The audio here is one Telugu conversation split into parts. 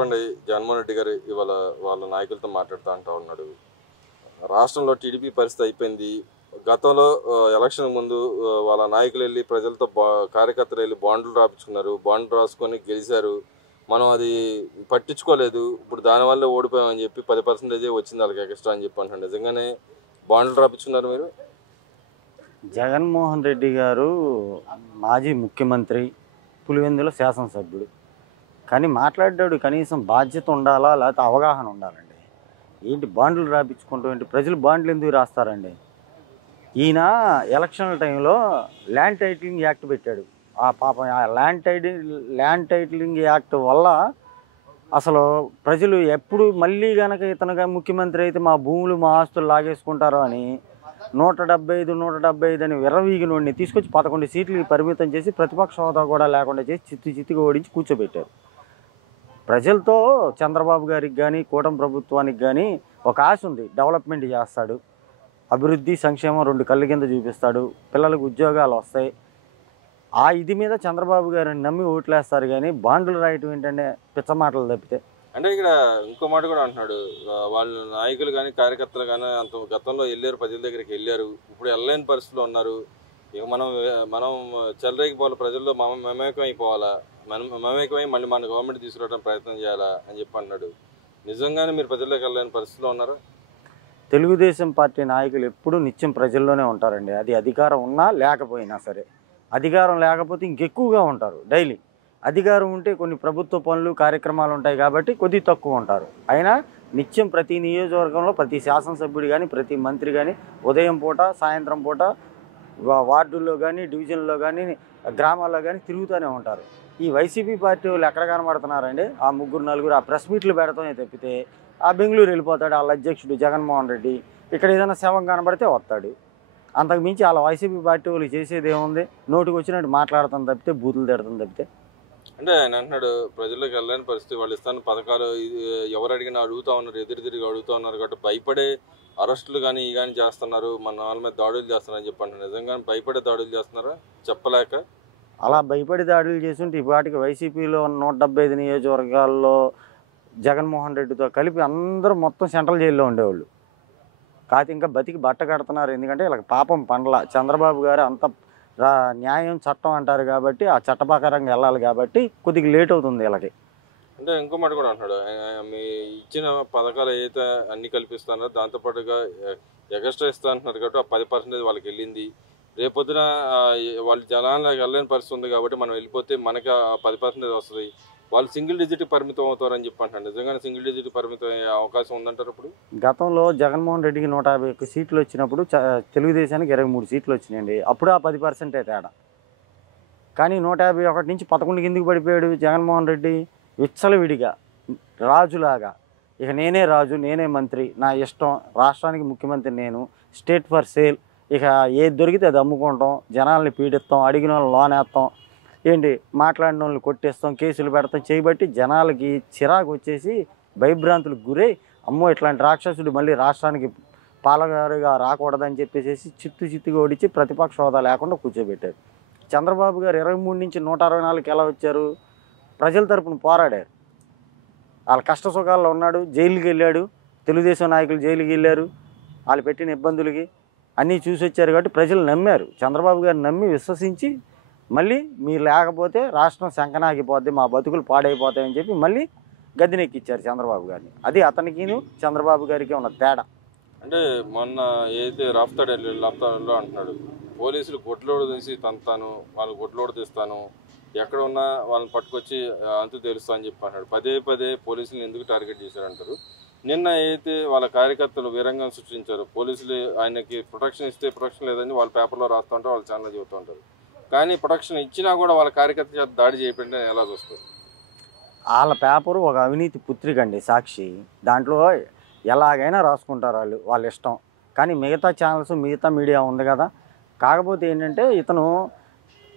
చెప్పండి. జగన్మోహన్ రెడ్డి గారు ఇవాళ వాళ్ళ నాయకులతో మాట్లాడుతూ అంటా ఉన్నాడు. రాష్ట్రంలో టీడీపీ పరిస్థితి అయిపోయింది. గతంలో ఎలక్షన్ ముందు వాళ్ళ నాయకులు వెళ్ళి ప్రజలతో కార్యకర్తలు వెళ్ళి బాండ్లు రాపించుకున్నారు. బాండ్లు రాసుకొని గెలిచారు. మనం అది పట్టించుకోలేదు. ఇప్పుడు దానివల్లే ఓడిపోయామని చెప్పి 10% వచ్చింది వాళ్ళకి ఎక్స్ట్రా అని చెప్పి అంటున్నాడు. నిజంగానే బాండ్లు రాపించుకున్నారు మీరు? జగన్మోహన్ రెడ్డి గారు మాజీ ముఖ్యమంత్రి, పులివెందుల శాసనసభ్యుడు. కానీ మాట్లాడాడు కనీసం బాధ్యత ఉండాలా, లేకపోతే అవగాహన ఉండాలండి. ఏంటి బాండ్లు రాపించుకుంటూ ఏంటి? ప్రజలు బాండ్లు ఎందుకు రాస్తారండి? ఈయన ఎలక్షన్ల టైంలో ల్యాండ్ టైటిలింగ్ యాక్ట్ పెట్టాడు. ఆ పాపం ఆ ల్యాండ్ టైటిలింగ్ యాక్ట్ వల్ల అసలు ప్రజలు ఎప్పుడు మళ్ళీ కనుక ఇతనుగా ముఖ్యమంత్రి అయితే మా భూములు మా ఆస్తులు లాగేసుకుంటారో అని 175 అని విర్రవీగినోడిని తీసుకొచ్చి 11 సీట్లకి పరిమితం చేసి ప్రతిపక్ష హోదా కూడా లేకుండా చేసి చిత్తుగా ఓడించి కూర్చోబెట్టారు. ప్రజలతో చంద్రబాబు గారికి కానీ కూటమి ప్రభుత్వానికి కానీ ఒక ఆశ ఉంది. డెవలప్మెంట్ చేస్తాడు, అభివృద్ధి సంక్షేమం 2 కళ్ళ కింద చూపిస్తాడు, పిల్లలకు ఉద్యోగాలు వస్తాయి. ఆ ఇది మీద చంద్రబాబు గారిని నమ్మి ఓట్లేస్తారు. కానీ బాండ్లు రాయటం ఏంటంటే పిచ్చమాటలు తప్పితే. అంటే ఇక్కడ ఇంకో మాట కూడా అంటున్నాడు. వాళ్ళ నాయకులు కానీ కార్యకర్తలు కానీ అంత గతంలో వెళ్ళారు, ప్రజల దగ్గరికి వెళ్ళారు. ఇప్పుడు వెళ్ళలేని పరిస్థితిలో ఉన్నారు. ఇక మనం చెలరేగిపోవాలి, ప్రజల్లో మమేకం అయిపోవాలా, మమేకమై మళ్ళీ మన గవర్నమెంట్ తీసుకురావడానికి ప్రయత్నం చేయాలా అని చెప్పి అన్నాడు. నిజంగానే మీరు ప్రజల్లోకి వెళ్ళలేని పరిస్థితిలో ఉన్నారా? తెలుగుదేశం పార్టీ నాయకులు ఎప్పుడూ నిత్యం ప్రజల్లోనే ఉంటారండి. అది అధికారం ఉన్నా లేకపోయినా సరే. అధికారం లేకపోతే ఇంకెక్కువగా ఉంటారు డైలీ. అధికారం ఉంటే కొన్ని ప్రభుత్వ పనులు కార్యక్రమాలు ఉంటాయి కాబట్టి కొద్ది తక్కువ ఉంటారు. అయినా నిత్యం ప్రతి నియోజకవర్గంలో ప్రతి శాసనసభ్యుడు కానీ ప్రతి మంత్రి కానీ ఉదయం పూట సాయంత్రం పూట వార్డుల్లో కానీ డివిజన్లో కానీ గ్రామాల్లో కానీ తిరుగుతూనే ఉంటారు. ఈ వైసీపీ పార్టీ వాళ్ళు ఎక్కడ కనబడుతున్నారండి? ఆ 3-4 ఆ ప్రెస్ మీట్లు పెడతానే తప్పితే ఆ బెంగళూరు వెళ్ళిపోతాడు వాళ్ళ అధ్యక్షుడు జగన్మోహన్ రెడ్డి. ఇక్కడ ఏదైనా శవం కనబడితే వస్తాడు. అంతకు మించి వాళ్ళ వైసీపీ పార్టీ వాళ్ళు చేసేది ఏముంది? నోటికి వచ్చినట్టు మాట్లాడతాం తప్పితే బూతులు తిడతాం తప్పితే. అంటే ఆయన అంటున్నాడు ప్రజల్లోకి వెళ్ళలేని పరిస్థితి, వాళ్ళు ఇస్తాను పథకాలు ఎవరు అడిగినా అడుగుతూ ఉన్నారు, ఎదురు తిరిగి అడుగుతూ ఉన్నారు కాబట్టి భయపడే అరెస్టులు కానీ ఈ కానీ చేస్తున్నారు, మన వాళ్ళ మీద దాడులు చేస్తున్నారని చెప్పి అంటున్నారు. నిజంగానే భయపడే దాడులు చేస్తున్నారా చెప్పలేక? అలా భయపడి దాడులు చేస్తుంటే ఇవాటికి వైసీపీలో 175 నియోజకవర్గాల్లో జగన్మోహన్ రెడ్డితో కలిపి అందరూ మొత్తం సెంట్రల్ జైల్లో ఉండేవాళ్ళు. కాకపోతే ఇంకా బతికి బట్ట కడుతున్నారు. ఎందుకంటే ఇలా పాపం పండ్ల చంద్రబాబు గారు అంత న్యాయం చట్టం అంటారు కాబట్టి ఆ చట్టప్రకారంగా వెళ్ళాలి కాబట్టి కొద్దిగా లేట్ అవుతుంది వీళ్ళకి. అంటే ఇంకో మాట కూడా అంటున్నాడు, మీ ఇచ్చిన పథకాలు ఏదైతే అన్ని కల్పిస్తున్నారో దాంతోపాటుగా ఎక్స్ట్రా ఇస్తా అంటున్నారు కాబట్టి ఆ 10% వాళ్ళకి వెళ్ళింది. రేపొద్దున వాళ్ళు జనాలకు వెళ్ళలేని పరిస్థితి ఉంది కాబట్టి మనం వెళ్ళిపోతే మనకి 10% వస్తుంది. వాళ్ళు సింగిల్ డిజిట్ పరిమితం అవుతారని చెప్పి అంటారు. నిజంగానే సింగిల్ డిజిట్ పరిమితం అయ్యే అవకాశం ఉందంటారు? ఇప్పుడు గతంలో జగన్మోహన్ రెడ్డికి 151 సీట్లు వచ్చినప్పుడు తెలుగుదేశానికి 23 సీట్లు వచ్చినాయండి. అప్పుడు ఆ 10% తేడా. కానీ 151 నుంచి 11 కిందికి పడిపోయాడు జగన్మోహన్ రెడ్డి. విచ్చలవిడిగా రాజులాగా ఇక నేనే రాజు, నేనే మంత్రి, నా ఇష్టం, రాష్ట్రానికి ముఖ్యమంత్రి నేను, స్టేట్ ఫర్ సేల్, ఇక ఏది దొరికితే అది అమ్ముకుంటాం, జనాల్ని పీడిస్తాం, అడిగిన వాళ్ళని లోనేస్తాం, ఏంటి మాట్లాడిన వాళ్ళని కొట్టేస్తాం, కేసులు పెడతాం చేయబట్టి జనాలకి చిరాకు వచ్చేసి భయభ్రాంతులకు గురై అమ్మో ఇట్లాంటి రాక్షసుడు మళ్ళీ రాష్ట్రానికి పాలగారుగా రాకూడదని చెప్పేసి చిత్తుగా ఓడించి ప్రతిపక్ష హోదా లేకుండా కూర్చోబెట్టారు. చంద్రబాబు గారు 23 నుంచి 164కి ఎలా వచ్చారు? ప్రజల తరపున పోరాడారు. వాళ్ళ కష్ట సుఖాల్లో ఉన్నాడు, జైలుకి వెళ్ళాడు, తెలుగుదేశం నాయకులు జైలుకి వెళ్ళారు, వాళ్ళు పెట్టిన ఇబ్బందులకి అన్నీ చూసి వచ్చారు కాబట్టి ప్రజలు నమ్మారు. చంద్రబాబు గారు నమ్మి విశ్వసించి మళ్ళీ మీరు లేకపోతే రాష్ట్రం శంకనాగిపోద్ది, మా బతుకులు పాడైపోతాయని చెప్పి మళ్ళీ గద్దెనెక్కిచ్చారు చంద్రబాబు గారిని. అది అతనికి చంద్రబాబు గారికి ఉన్న తేడా. అంటే మొన్న ఏదైతే రాఫ్తాడలో అంటున్నాడు, పోలీసులు గొడ్లోడు తీసి తంతాను, వాళ్ళు గొడ్లోడు తీస్తాను, ఎక్కడ ఉన్నా వాళ్ళని పట్టుకొచ్చి అంతు తెలుస్తా అని చెప్పి అన్నాడు. పదే పోలీసులు ఎందుకు టార్గెట్ చేశారంటారు? నిన్న అయితే వాళ్ళ కార్యకర్తలు వీరంగం సృష్టించారు. పోలీసులు ఆయనకి ప్రొటెక్షన్ ఇస్తే ప్రొటెక్షన్ లేదని వాళ్ళ పేపర్లో రాస్తూ ఉంటారు, వాళ్ళ ఛానల్ చెబుతూ ఉంటారు. కానీ ప్రొటెక్షన్ ఇచ్చినా కూడా వాళ్ళ కార్యకర్త చేత దాడి చేయకుండా ఎలా చూస్తారు? వాళ్ళ పేపరు ఒక అవినీతి పుత్రిక అండి, సాక్షి. దాంట్లో ఎలాగైనా రాసుకుంటారు వాళ్ళు, వాళ్ళ ఇష్టం. కానీ మిగతా ఛానల్స్ మిగతా మీడియా ఉంది కదా. కాకపోతే ఏంటంటే ఇతను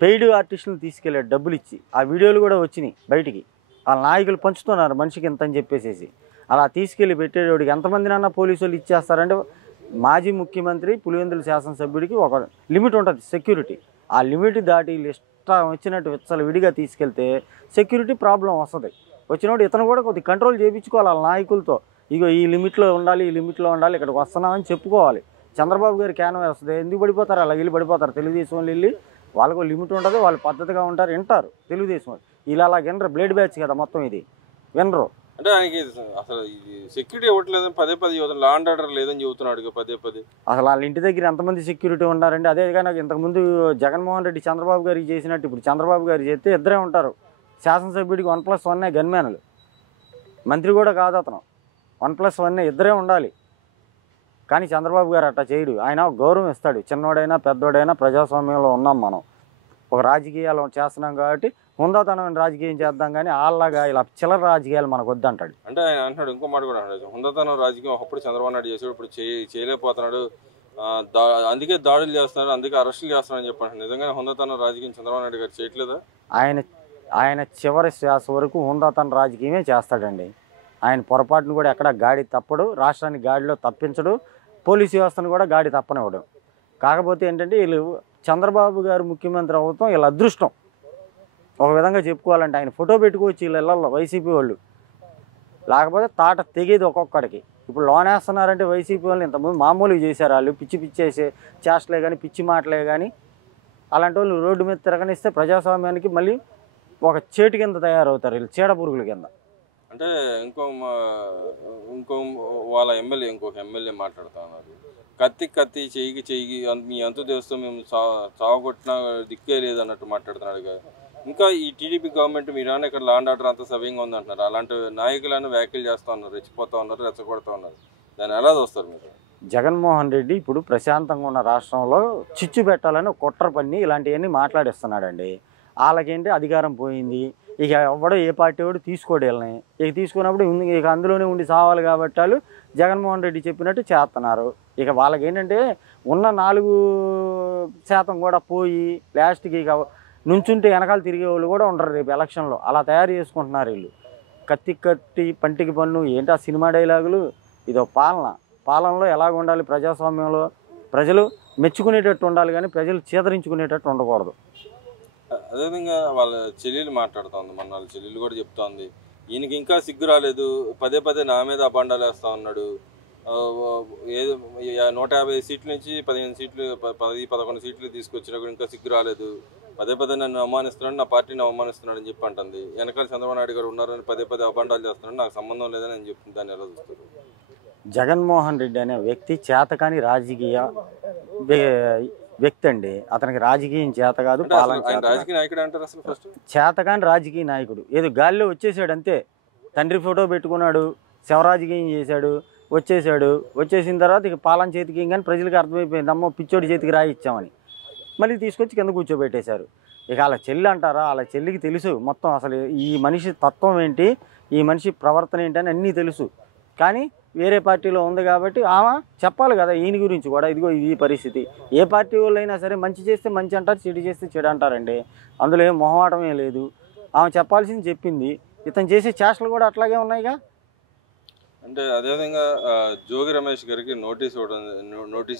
పెయిడ్ ఆర్టిస్టులను తీసుకెళ్ళాడు డబ్బులు ఇచ్చి. ఆ వీడియోలు కూడా వచ్చినాయి బయటికి. వాళ్ళ నాయకులు పంచుతున్నారు మనిషికి ఇంత అని చెప్పేసి. అలా తీసుకెళ్ళి పెట్టేటోడికి ఎంతమందినన్నా పోలీసు వాళ్ళు ఇచ్చేస్తారంటే మాజీ ముఖ్యమంత్రి పులివెందుల శాసనసభ్యుడికి ఒక లిమిట్ ఉంటుంది సెక్యూరిటీ. ఆ లిమిట్ దాటి ఇష్టం వచ్చినట్టు విచ్చలు విడిగా తీసుకెళ్తే సెక్యూరిటీ ప్రాబ్లం వస్తుంది. వచ్చినప్పుడు ఇతను కూడా కొద్దిగా కంట్రోల్ చేయించుకోవాలి వాళ్ళ నాయకులతో. ఇగో ఈ లిమిట్లో ఉండాలి, ఈ లిమిట్లో ఉండాలి, ఇక్కడికి వస్తున్నామని చెప్పుకోవాలి. చంద్రబాబు గారి క్యాన్ వస్తుంది, ఎందుకు పడిపోతారు? అలా వెళ్ళి పడిపోతారు. తెలుగుదేశం వాళ్ళు వెళ్ళి వాళ్ళకు లిమిట్ ఉంటుంది, వాళ్ళు పద్ధతిగా ఉంటారు, వింటారు తెలుగుదేశం వాళ్ళు. ఇలా అలా వినరు, బ్లేడ్ బ్యాచ్ కదా మొత్తం ఇది, వినరు. అంటే ఆయనకి అసలు ఇది సెక్యూరిటీ ఇవ్వట్లేదని పదే పదే చెబుతున్నాడు, లా అండ్ ఆర్డర్ లేదని చెబుతున్నాడు పదే పదే. అసలు వాళ్ళ ఇంటి దగ్గర ఎంతమంది సెక్యూరిటీ ఉన్నారండి? అదే కానీ ఇంతకుముందు జగన్మోహన్ రెడ్డి చంద్రబాబు గారికి చేసినట్టు ఇప్పుడు చంద్రబాబు గారు చేస్తే ఇద్దరే ఉంటారు. శాసనసభ్యుడికి 1+1 గన్మ్యాన్లు, మంత్రి కూడా కాదు అతను, 1+1 ఇద్దరే ఉండాలి. కానీ చంద్రబాబు గారు అట్లా చేయడు. ఆయన గౌరవం ఇస్తాడు, చిన్నోడైనా పెద్దోడైనా ప్రజాస్వామ్యంలో ఉన్నాం మనం, ఒక రాజకీయాలు చేస్తున్నాం కాబట్టి హుందాతనమైన రాజకీయం చేద్దాం, కానీ వాళ్ళగా ఇలా చిల్లర రాజకీయాలు మనకు వద్దంటాడు. అంటే ఆయన అంటున్నాడు, ఇంకో మాట కూడా అన్నాడు, హుందాతనం రాజకీయం ఒకప్పుడు చంద్రబాబు నాయుడు చేసాడు, ఇప్పుడు చేయలేకపోతున్నాడు, అందుకే దాడులు చేస్తున్నారు, అందుకే అరెస్టులు చేస్తున్నారని చెప్పండి. నిజంగానే హుందాతనం రాజకీయం చంద్రబాబు నాయుడు గారు చేయట్లేదా? ఆయన చివరి శ్వాస వరకు హుందాతన రాజకీయమే చేస్తాడండి. ఆయన పొరపాటును కూడా ఎక్కడ గాడి తప్పడు, రాష్ట్రాన్ని గాడిలో తప్పించడు, పోలీసు వ్యవస్థను కూడా గాడి తప్పనివ్వడు. కాకపోతే ఏంటంటే వీళ్ళు చంద్రబాబు గారు ముఖ్యమంత్రి అవుతాం వీళ్ళ అదృష్టం ఒక విధంగా చెప్పుకోవాలంటే. ఆయన ఫోటో పెట్టుకోవచ్చు వీళ్ళ ఇళ్ళల్లో వైసీపీ వాళ్ళు, లేకపోతే తాట తెగేది ఒక్కొక్కడికి. ఇప్పుడు లోన్ వేస్తున్నారంటే వైసీపీ వాళ్ళు ఇంతకుముందు మామూలుగా చేశారు, వాళ్ళు పిచ్చి పిచ్చేసే చేష్టలే కానీ పిచ్చి మాటలే కానీ. అలాంటి వాళ్ళు రోడ్డు మీద తిరగనిస్తే ప్రజాస్వామ్యానికి మళ్ళీ ఒక చేటు కింద తయారవుతారు వీళ్ళు, చీడ పురుగుల కింద. అంటే ఇంకో వాళ్ళ ఎమ్మెల్యే, ఇంకొక ఎమ్మెల్యే మాట్లాడుతూ ఉన్నారు, కత్తి చెయ్యికి మీ అంతు తెలుస్తూ మేము చావగొట్టినా దిక్కే లేదు అన్నట్టు మాట్లాడుతున్నాడు. ఇంకా ఈ టీడీపీ గవర్నమెంట్ మీరైనా ఇక్కడ లా అండ్ ఆర్డర్ అంతా సవ్యంగా ఉంది అంటున్నారు, అలాంటి నాయకులను వ్యాఖ్యలు చేస్తూ ఉన్నారు, రెచ్చిపోతూ ఉన్నారు, రెచ్చగొడుతూ ఉన్నారు. దాన్ని ఎలా చూస్తారు మీరు? జగన్మోహన్ రెడ్డి ఇప్పుడు ప్రశాంతంగా ఉన్న రాష్ట్రంలో చిచ్చు పెట్టాలని కుట్ర పన్ని ఇలాంటివన్నీ మాట్లాడిస్తున్నాడండి. వాళ్ళకేంటి అధికారం పోయింది, ఇక ఎవడో ఏ పార్టీ వాడు తీసుకోడు వీళ్ళని, ఇక తీసుకున్నప్పుడు ఇక అందులోనే ఉండి సావాలి కాబట్టి వాళ్ళు జగన్మోహన్ రెడ్డి చెప్పినట్టు చేస్తున్నారు. ఇక వాళ్ళకి ఏంటంటే ఉన్న 4% కూడా పోయి లాస్ట్కి ఇక నుంచుంటే వెనకాల తిరిగే వాళ్ళు కూడా ఉండరు రేపు ఎలక్షన్లో. అలా తయారు చేసుకుంటున్నారు వీళ్ళు. కత్తి పంటికి పన్ను ఏంటి ఆ సినిమా డైలాగులు. ఇదో పాలనలో ఎలాగ ఉండాలి, ప్రజాస్వామ్యంలో ప్రజలు మెచ్చుకునేటట్టు ఉండాలి కానీ ప్రజలు చేదరించుకునేటట్టు ఉండకూడదు. అదేవిధంగా వాళ్ళ చెల్లెలు మాట్లాడుతోంది, మన వాళ్ళ చెల్లెలు కూడా చెప్తోంది, ఈయనకి ఇంకా సిగ్గు రాలేదు, పదే నా మీద అబాండాలు వేస్తా ఉన్నాడు, 150 సీట్ల నుంచి 15 సీట్లు 10-11 సీట్లు తీసుకొచ్చినా కూడా ఇంకా సిగ్గు రాలేదు, పదే నన్ను అవమానిస్తున్నాడు, నా పార్టీని అవమానిస్తున్నాడు అని చెప్పి అంటుంది. వెనకాల చంద్రబాబు నాయుడు గారు ఉన్నారని పదే అబాండాలు చేస్తున్నాడు, నాకు సంబంధం లేదని అని చెప్తుంది. దాన్ని ఎలా చూస్తారు? జగన్మోహన్ రెడ్డి అనే వ్యక్తి చేతకాని రాజకీయ వ్యక్తి అండి. అతనికి రాజకీయం చేత కాదు, పాలన చేతకాని రాజకీయ నాయకుడు. ఏదో గాలిలో వచ్చేసాడు అంతే. తండ్రి ఫోటో పెట్టుకున్నాడు, శవరాజకీయం చేశాడు, వచ్చేసిన తర్వాత ఇక పాలన చేతికి కానీ ప్రజలకు అర్థమైపోయింది, అమ్మో పిచ్చోడి చేతికి రాయిచ్చామని మళ్ళీ తీసుకొచ్చి కింద కూర్చోబెట్టేశారు. ఇక వాళ్ళ చెల్లి అంటారా, వాళ్ళ చెల్లికి తెలుసు మొత్తం అసలు ఈ మనిషి తత్వం ఏంటి, ఈ మనిషి ప్రవర్తన ఏంటని అన్నీ తెలుసు. కానీ వేరే పార్టీలో ఉంది కాబట్టి ఆమె చెప్పాలి కదా ఈయన గురించి కూడా, ఇదిగో ఇది పరిస్థితి. ఏ పార్టీ వాళ్ళైనా సరే మంచి చేస్తే మంచి అంటారు, చెడు చేస్తే చెడు అంటారండి, అందులో ఏం మొహమాటమే లేదు. ఆమె చెప్పాల్సింది చెప్పింది, ఇతను చేసే చేష్టలు కూడా అట్లాగే ఉన్నాయిగా. అంటే అదేవిధంగా జోగి రమేష్ గారికి నోటీస్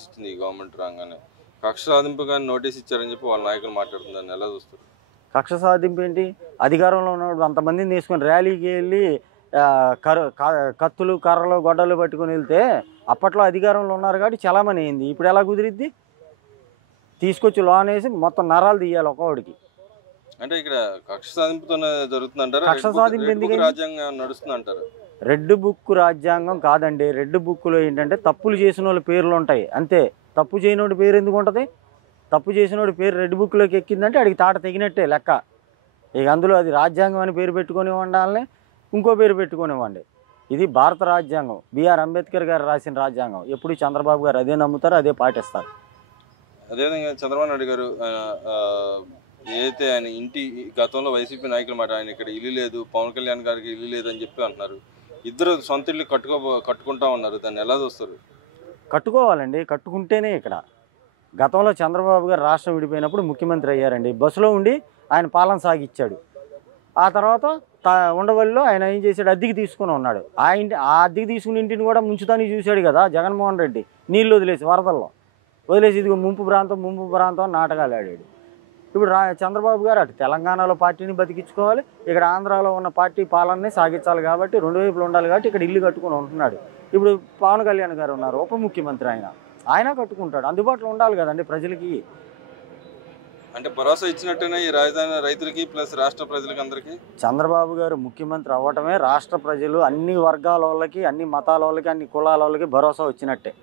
ఇచ్చింది ఈ గవర్నమెంట్ రాగానే, కక్ష సాధింపుగా నోటీస్ ఇచ్చారని చెప్పి వాళ్ళ నాయకులు మాట్లాడుతుందని ఎలా చూస్తారు? కక్ష సాధింపు ఏంటి? అధికారంలో ఉన్నప్పుడు అంతమందిని తీసుకొని ర్యాలీకి వెళ్ళి కత్తులు కర్రలు గొడ్డలు పట్టుకొని వెళ్తే అప్పట్లో అధికారంలో ఉన్నారు కాబట్టి చలామణి అయింది. ఇప్పుడు ఎలా కుదిరిద్ది? తీసుకొచ్చి లోన్ వేసి మొత్తం నరాలు తీయాలి ఒక్కొక్కడికి. అంటే ఇక్కడ కక్ష సాధింపుతోనే జరుగుతుందంటారు, కక్ష సాధింపు ఎందుకు రాజ్యాంగం నడుస్తుందంటారు? రెడ్ బుక్ రాజ్యాంగం కాదండి. రెడ్ బుక్లో ఏంటంటే తప్పులు చేసిన వాళ్ళ పేర్లు ఉంటాయి అంతే. తప్పు చేయనోడి పేరు ఎందుకు ఉంటుంది? తప్పు చేసినోడి పేరు రెడ్ బుక్లోకి ఎక్కిందంటే అడిగి తాట తెగినట్టే లెక్క. ఇక అందులో అది రాజ్యాంగం అని పేరు పెట్టుకొని ఉండాలని ఇంకో పేరు పెట్టుకునివ్వండి. ఇది భారత రాజ్యాంగం, బిఆర్ అంబేద్కర్ గారు రాసిన రాజ్యాంగం. ఎప్పుడు చంద్రబాబు గారు అదే నమ్ముతారు, అదే పాటిస్తారు. అదేవిధంగా చంద్రబాబు నాయుడు గారు ఏదైతే ఆయన ఇంటి గతంలో వైసీపీ నాయకుల మాట, ఆయన ఇక్కడ ఇల్లు లేదు, పవన్ కళ్యాణ్ గారికి ఇల్లు లేదని చెప్పి అంటున్నారు. ఇద్దరు సొంత ఇల్లు కట్టుకుంటా ఉన్నారు, దాన్ని ఎలా చూస్తారు? కట్టుకోవాలండి, కట్టుకుంటేనే. ఇక్కడ గతంలో చంద్రబాబు గారు రాష్ట్రం విడిపోయినప్పుడు ముఖ్యమంత్రి అయ్యారండి, బస్సులో ఉండి ఆయన పాలన సాగిచ్చాడు. ఆ తర్వాత ఉండవల్లిలో ఆయన ఏం చేశాడు, అద్దెకి తీసుకుని ఉన్నాడు. ఆ అద్దెకి తీసుకుని ఇంటిని కూడా ముంచుతానికి చూశాడు కదా జగన్మోహన్ రెడ్డి. నీళ్ళు వదిలేసి వరదల్లో వదిలేసి ఇదిగో ముంపు ప్రాంతం నాటకాలు ఆడాడు. ఇప్పుడు చంద్రబాబు గారు అటు తెలంగాణలో పార్టీని బతికించుకోవాలి, ఇక్కడ ఆంధ్రాలో ఉన్న పార్టీ పాలనని సాగించాలి కాబట్టి రెండు వైపులు ఉండాలి కాబట్టి ఇక్కడ ఇల్లు కట్టుకుని ఉంటున్నాడు. ఇప్పుడు పవన్ కళ్యాణ్ గారు ఉన్నారు, ఉప ముఖ్యమంత్రి, ఆయన కట్టుకుంటాడు, అందుబాటులో ఉండాలి కదండి ప్రజలకి. అంటే భరోసా ఇచ్చినట్టేనా ఈ రాజధాని రైతులకి ప్లస్ రాష్ట్ర ప్రజలకి అందరికీ? చంద్రబాబు గారు ముఖ్యమంత్రి అవ్వటమే రాష్ట్ర ప్రజలు అన్ని వర్గాల వాళ్ళకి, అన్ని మతాల వాళ్ళకి, అన్ని కులాల వాళ్ళకి భరోసా వచ్చినట్టే.